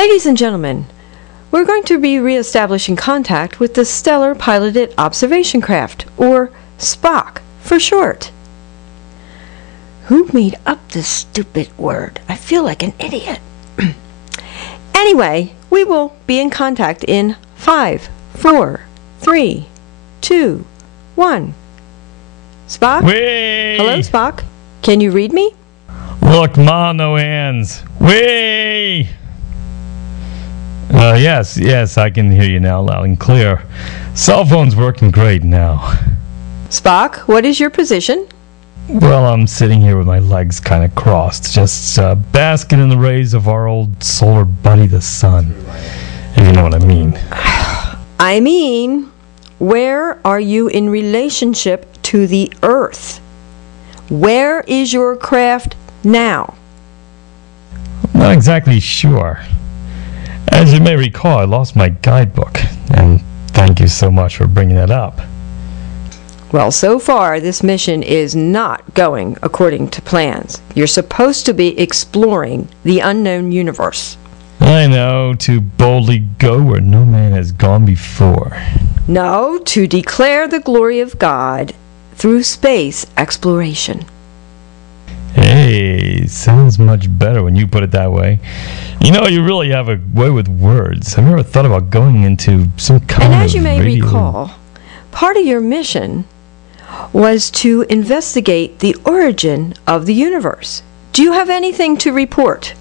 Ladies and gentlemen, we're going to be reestablishing contact with the Stellar Piloted Observation Craft, or SPOC for short. Who made up this stupid word? I feel like an idiot. Anyway, we will be in contact in 5, 4, 3, 2, 1. Spock? Whee! Hello, Spock. Can you read me? Look, Ma, no hands. Whee! Yes, I can hear you now loud and clear. Cell phone's working great now. Spock, what is your position? Well, I'm sitting here with my legs kind of crossed, just basking in the rays of our old solar buddy, the sun. If you know what I mean. I mean, where are you in relationship to the Earth? Where is your craft now? I'm not exactly sure. As you may recall, I lost my guidebook, and thank you so much for bringing that up. Well, so far, this mission is not going according to plans. You're supposed to be exploring the unknown universe. I know, to boldly go where no man has gone before. No, to declare the glory of God through space exploration. Hey, sounds much better when you put it that way. You know, you really have a way with words. Have you ever thought about going into some kind of And as you may radio... recall, part of your mission was to investigate the origin of the universe. Do you have anything to report?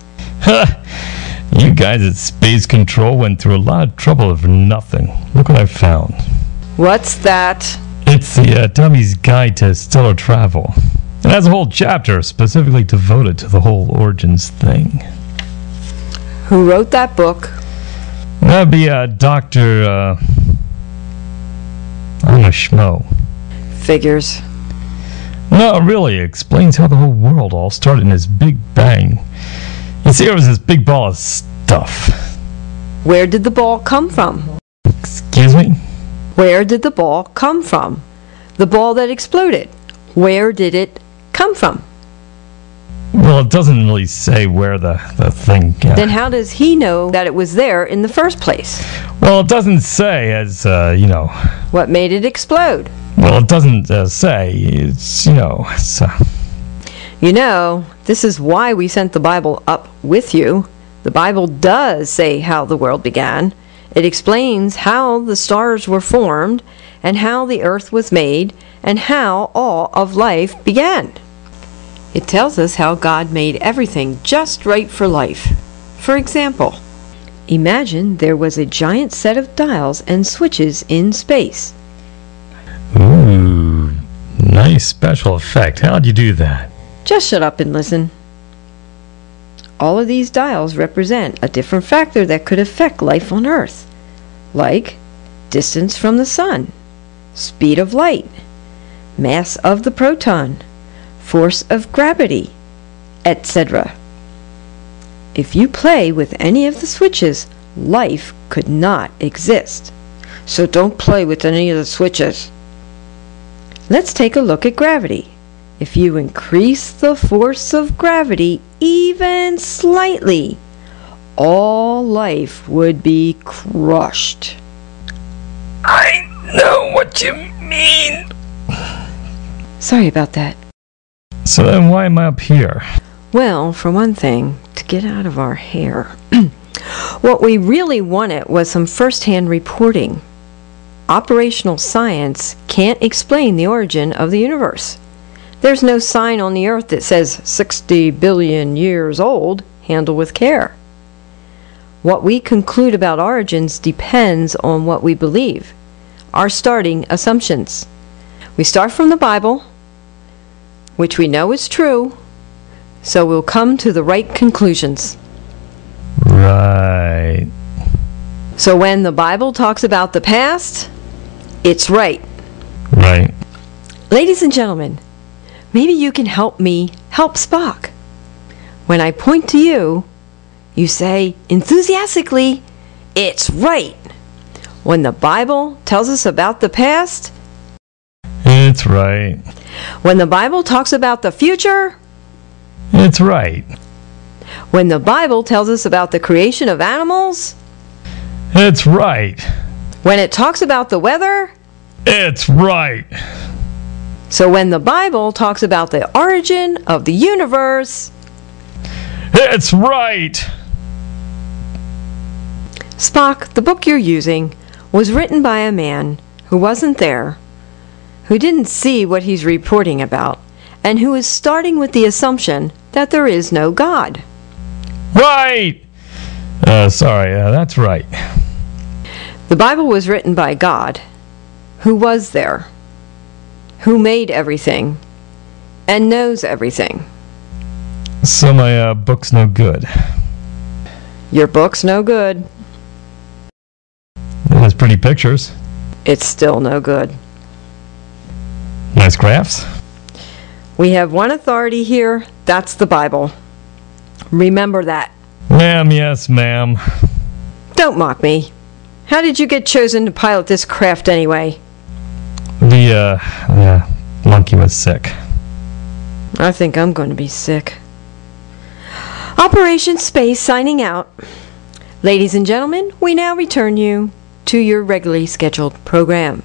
You guys at Space Control went through a lot of trouble for nothing. Look what I found. What's that? It's the Dummy's Guide to Stellar Travel. It has a whole chapter specifically devoted to the whole origins thing. Who wrote that book? That'd be Dr. I'm a schmo. Figures. No, really, it explains how the whole world all started in this big bang. You see, there was this big ball of stuff. Where did the ball come from? Excuse me? Where did the ball come from? The ball that exploded. Where did it come from? Well, it doesn't really say where the thing... Then how does he know that it was there in the first place? Well, it doesn't say as, you know... What made it explode? Well, it doesn't say. It's, you know... It's, You know, this is why we sent the Bible up with you. The Bible does say how the world began. It explains how the stars were formed, and how the earth was made, and how all of life began. It tells us how God made everything just right for life. For example, imagine there was a giant set of dials and switches in space. Ooh, nice special effect. How'd you do that? Just shut up and listen. All of these dials represent a different factor that could affect life on Earth, like distance from the sun, speed of light, mass of the proton, force of gravity, etc. If you play with any of the switches, life could not exist. So don't play with any of the switches. Let's take a look at gravity. If you increase the force of gravity even slightly, all life would be crushed. I know what you mean. Sorry about that. So then why am I up here? Well, for one thing, to get out of our hair. What we really wanted was some first-hand reporting. Operational science can't explain the origin of the universe. There's no sign on the earth that says 60 billion years old, handle with care. What we conclude about origins depends on what we believe, our starting assumptions. We start from the Bible, which we know is true, so we'll come to the right conclusions. Right. So when the Bible talks about the past, it's right. Right. Ladies and gentlemen, maybe you can help me help Spock. When I point to you, you say enthusiastically, "It's right." When the Bible tells us about the past, It's right. when the Bible talks about the future, It's right. When the Bible tells us about the creation of animals, It's right. when it talks about the weather, It's right. so when the Bible talks about the origin of the universe, It's right. Spock, the book you're using, was written by a man who wasn't there, who didn't see what he's reporting about, and who is starting with the assumption that there is no God. Right. Sorry, that's right. The Bible was written by God, who was there, who made everything, and knows everything. So my book's no good. Your book's no good. It has pretty pictures. It's still no good. Nice graphs. We have one authority here, that's the Bible. Remember that. Ma'am, yes, ma'am. Don't mock me. How did you get chosen to pilot this craft anyway? The monkey was sick. I think I'm going to be sick. Operation Space signing out. Ladies and gentlemen, we now return you to your regularly scheduled program.